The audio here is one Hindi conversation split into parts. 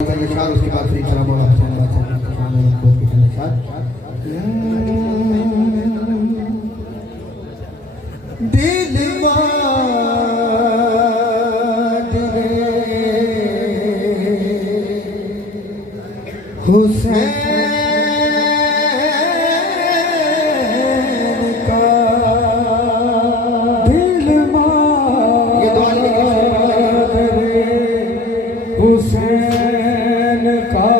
नशाद, उसके बाद फिर कलाम वाला हुसैन बादशाह को की नशाद। दिल हुसैन का दिल ये दुआ हुसैन का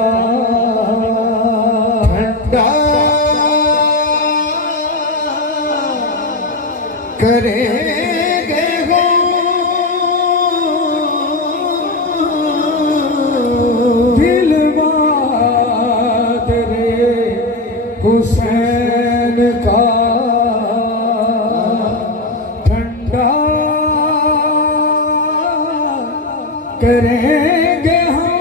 ठंडा करेंगे हो दिल हुसैन का ठंडा करेंगे हम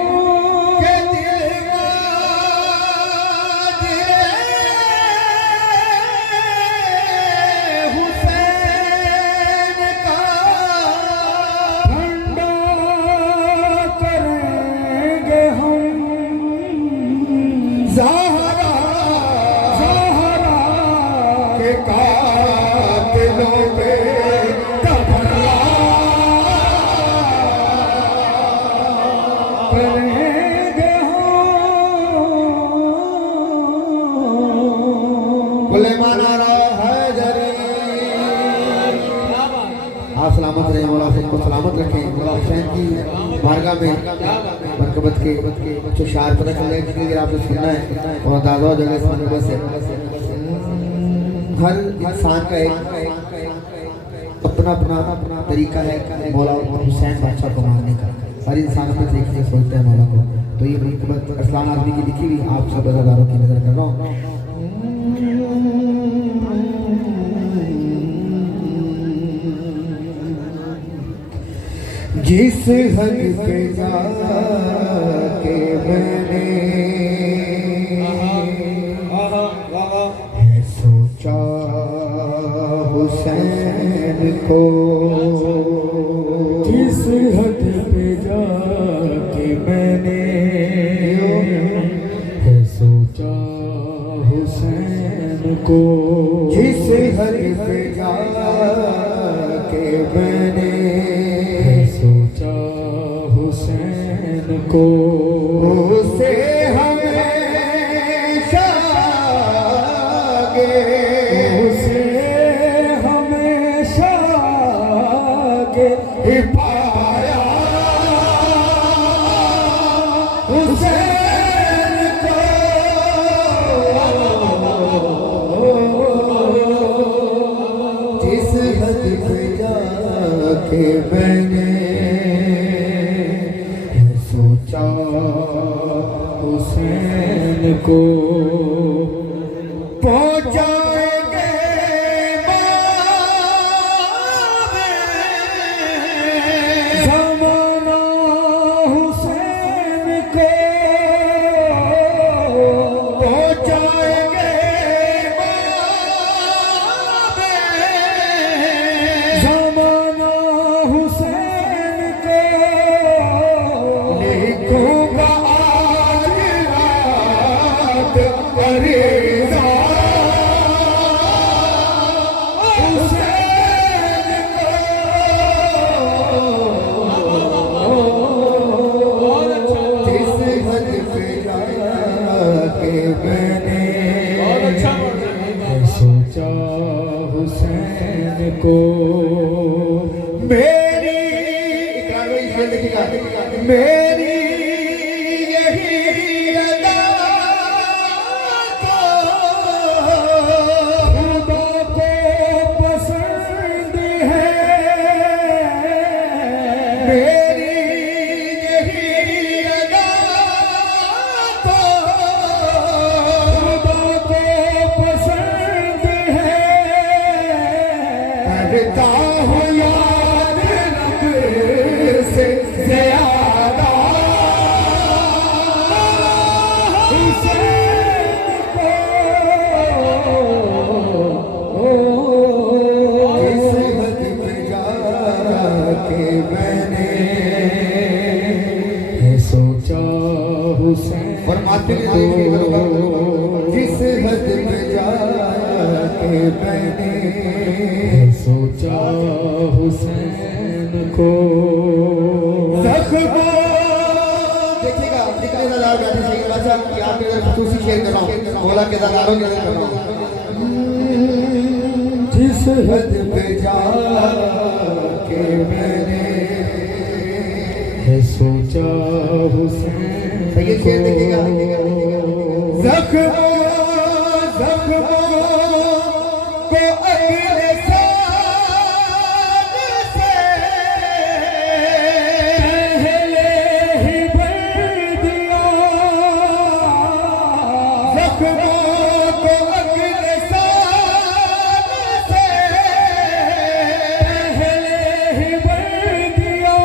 के हुसैन का ठंडा करेंगे हम कातिलों पे करेंगे आप सलामत रहे, मौला सबको सलामत रखें। मौला हुसैन की बारगाह में बरकत के जो शार पता चल रहे हैं आपने सुनना है और दादा जगह से हर इंसान का एक अपना अपना तरीका है मौला हुसैन बादशाह को मानने का। हर इंसान अपने तरीके से सोचता है मौला को। तो ये मुकबत अरसलान आदमी की लिखी हुई आप सब अज़ादारों की नजर कर रहा हूँ। जिस हद पे जाके मैंने सोचा हुसैन को, जिस हद पे जाके मैंने सोचा हुसैन को, जिस हद पे जाके मैंने सोचा हुसैन को, उसे हमेशा पाया हुसैन को, जिस हद पे जाके मैंने सोचा हुसैन को, पहुंचाएंगे ज़माना हुसैन को, पहुंचाएंगे ज़माना हुसैन को, लिखूंगा आज रात फरीदा मैंने सोचा हुसैन को, मेरी यही अदा खुदा को पसंद है, मेरी करता हूँ याद रब से ज़्यादा हुसैन को, इस हद पे जाके मैंने सोचा फरमाते हैं जिस हद में जाके मैंने सोचा हुसैन को देखिएगा जिक्र दलाल बैठे सही बादशाह कि आप इधर खसूसी शेर कर रहा हूँ मौला के दलालों के कर रहा हूँ जिस हद पे जाके मैंने सोचा हुसैन सही शेर देखिएगा जख्मों जख्मों को अगले साल से पहले ही भर दिया जख्मों को अगले साल से पहले ही भर दिया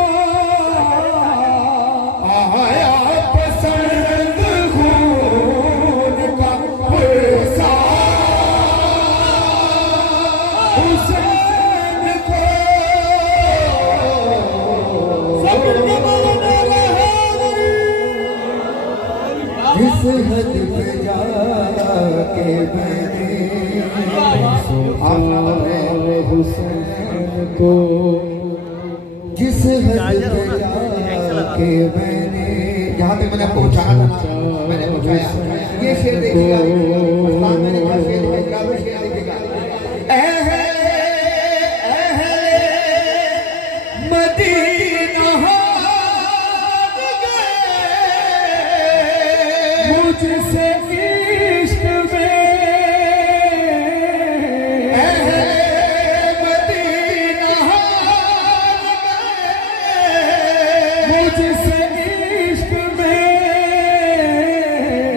आया पसंद खून का पुरसा हुसैन को सब्र के मानो जिस हद पे जाके मैंने हुसैन को जिस हद पे जाके मैंने जहाँ पे मैंने पहुँचाना था मैंने पहुँचाया ये शेर देखिएगा उस्ताद मैंने कहा शेर देखिएगा वो शेर देखिएगा मदीना हार गए मुझसे इश्क में मदीना हार गए मुझसे इश्क में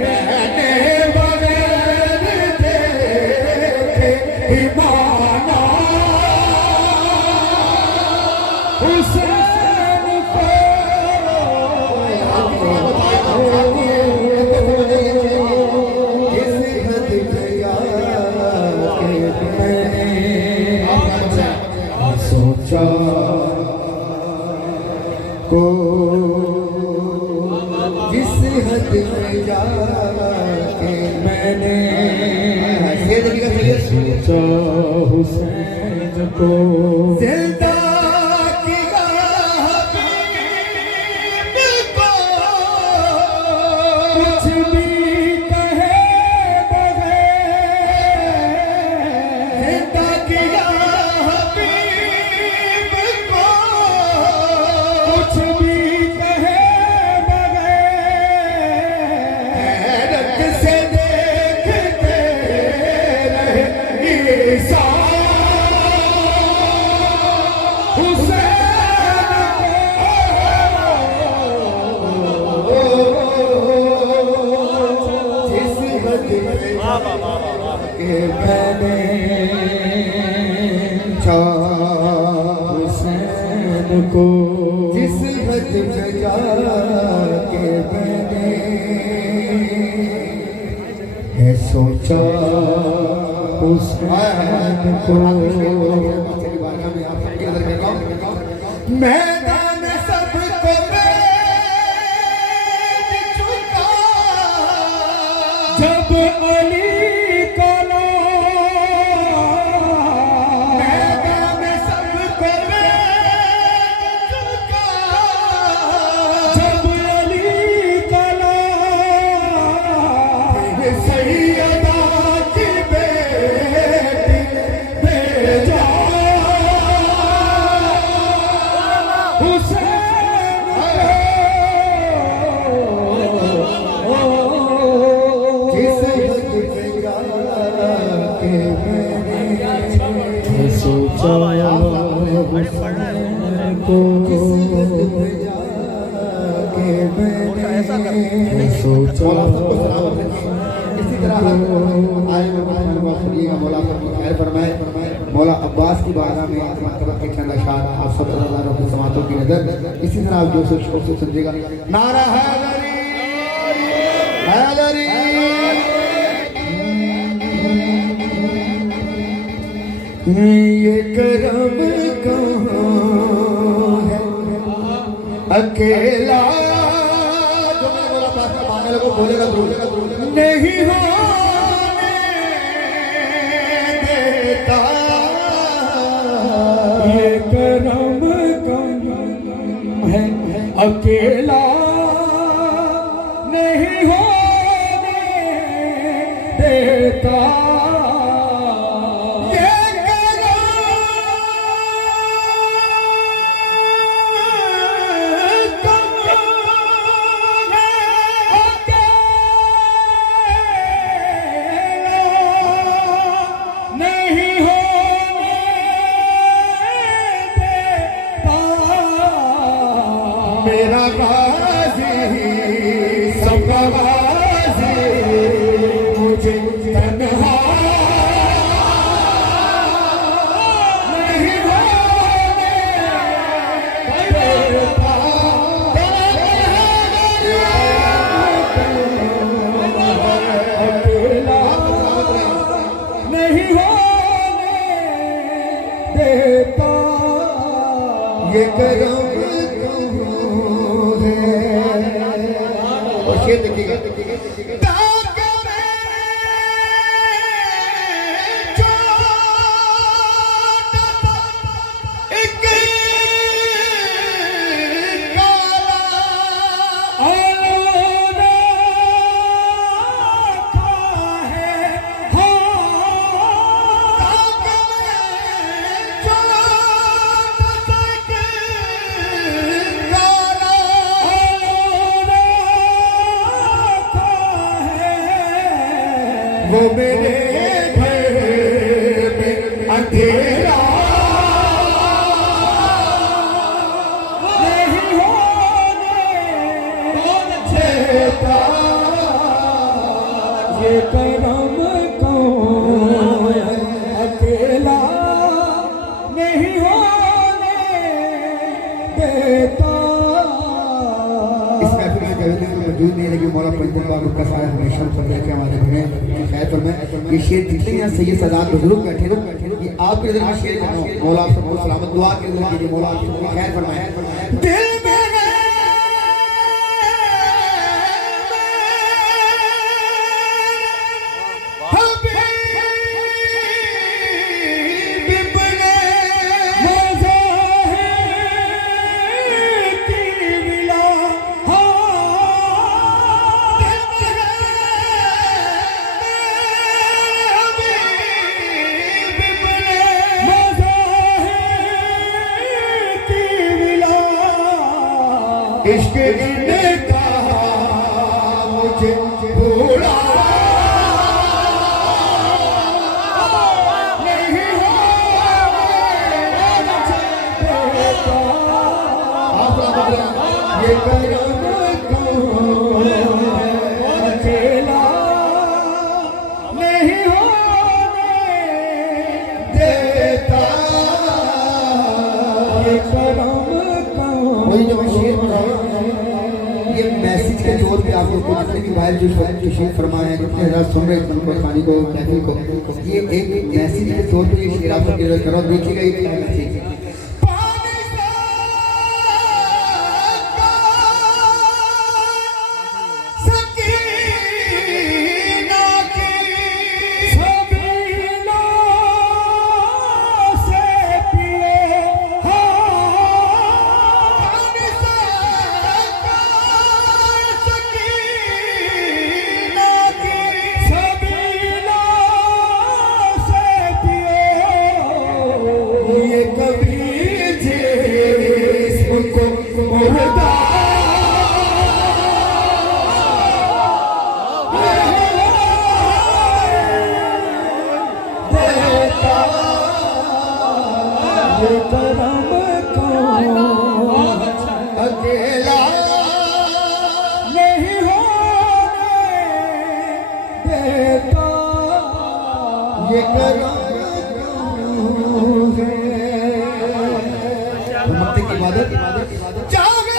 मैंने बगैर देखे ईमाना हुसैन को जिस हद पे जाके मैंने सोचा को जिस हद पे जाके मैंने सोचा हुसैन को जिंदा किया हबीब को कुछ भी कहे बगैर जिंदा किया हबीब को कुछ भी कहे बगैर हैरत से देखते रहे ईसा जिस हद पे जाके मैंने हुसैन को जिस हद पे जाके मैंने है सोचा हुसैन को मैदान सबको बेच चुका जब अली का मैदान सबको बेच चुका जब अली का सैयदा की बेटी भेजा हुसैन जिस हद पे जाके मैंने सोचा हुसैन को सोचा इसी तरह मौला खैर फरमाए मौला अब्बास की बारगाह में मरतबत के चंद अशार आप सब हज़ारों की समातों की नज़र इसी तरह आप जो सोच को समझेगा नारा हैदरी हैदरी ये करम कहाँ है अकेला जो मैंने बोला था मानने लगो बोलेगा नहीं होने देता ये करम कम है अकेला नहीं होने देता ये मेरा गाजी सबका गाजी मुझे तन्हा नहीं होने देता अकेला नहीं होने देता ये करम और शेर देखिएगा वो मेरे घर में अंधेरा नहीं होने देता ये करम कौन अकेला नहीं होने देता इस महफिल में कभी भी मौजूद नहीं लगी मौला पंडित बाबू का साया हमेशा फरमाया के हमारे घर खैर फरमाए ये शेर जितने यहाँ सैयद सादात बुजुर्ग बैठे ना ये आपके नजर में शेर मौला सबको सलामत दुआ के अंदर कीजिए मौला आपकी खैर फरमाए दिल में इश्क ने कहा मुझे भूला नहीं ये करम कौन अकेला नहीं होने देता ये करम वही जो मैं शेर बना ये मैसेज के तौर पे आपको जितने भी भाई जो शेर फरमाए हैं जितने हज़ार सुन रहे हैं खानी को कैफी को ये एक मैसेज के तौर पे ये शेर आपको क्लियर करो देखिएगा ये क्या मैसेज अकेला नहीं होने देता ये करम है मत्ते की इबादत जागे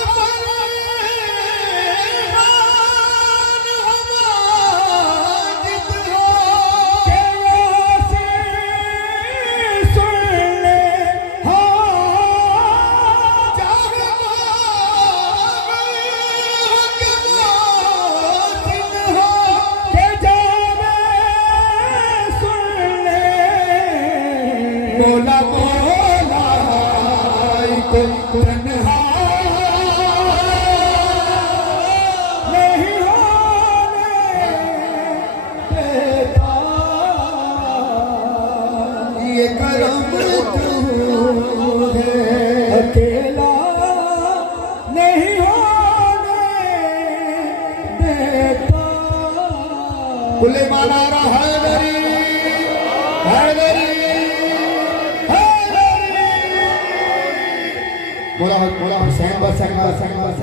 कुल्ले माना रहा हैदरी हैदरी मौला हुसैन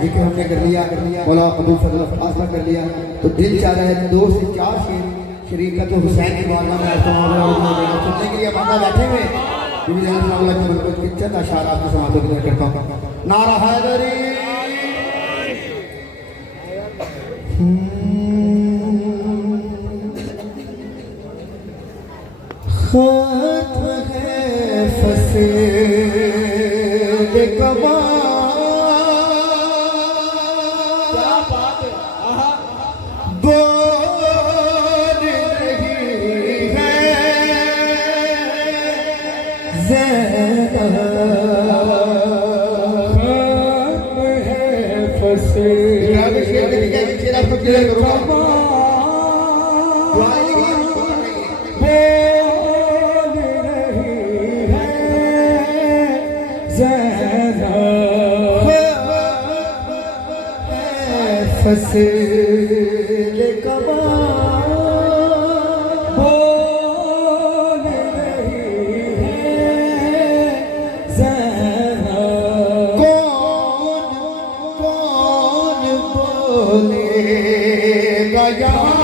जिक्र हमने कर लिया मौला अबू फजल फासला कर लिया तो दिल चाह रहा है 2 से 4 शेर शरीकत हुसैन की बारगाह में सुनने के लिए बंदा बैठे हुए के चंद अशार आपके समातों की तरफ करता हूँ। नारा हैदरी खत्म है फसेल कमा क्या बात है आहा बोल रही है ज़ैनब खत्म है फसेल शेर आपको क्लियर करूंगा फसेल कमा बोल रही है ज़ैनब कौन बोलेगा यहाँ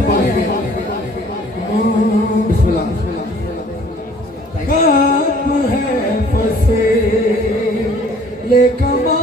सब बोलेंगे बिस्मिल्लाह कब है फसे ले कमा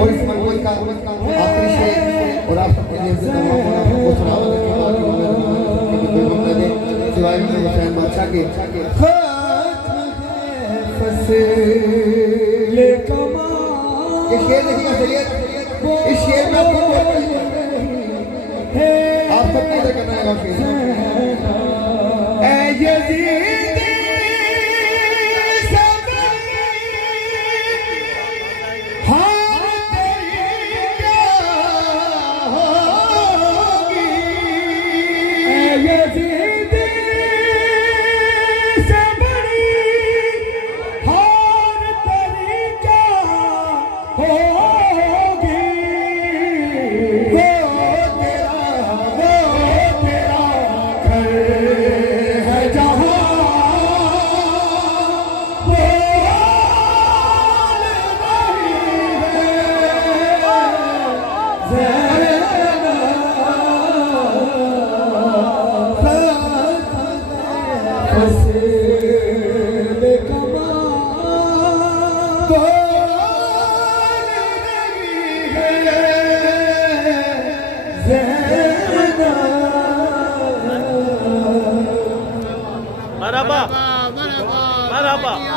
और इस मंगल का आखिरी शेर और आप सबके लिए को सुनावा सिवाय हुसैन बादशाह के फसे ले कमा ये शेर नहीं असलियत इस शेर में आपको आप सबको इधर करना है शेर ऐ यजीद Maraba. Maraba.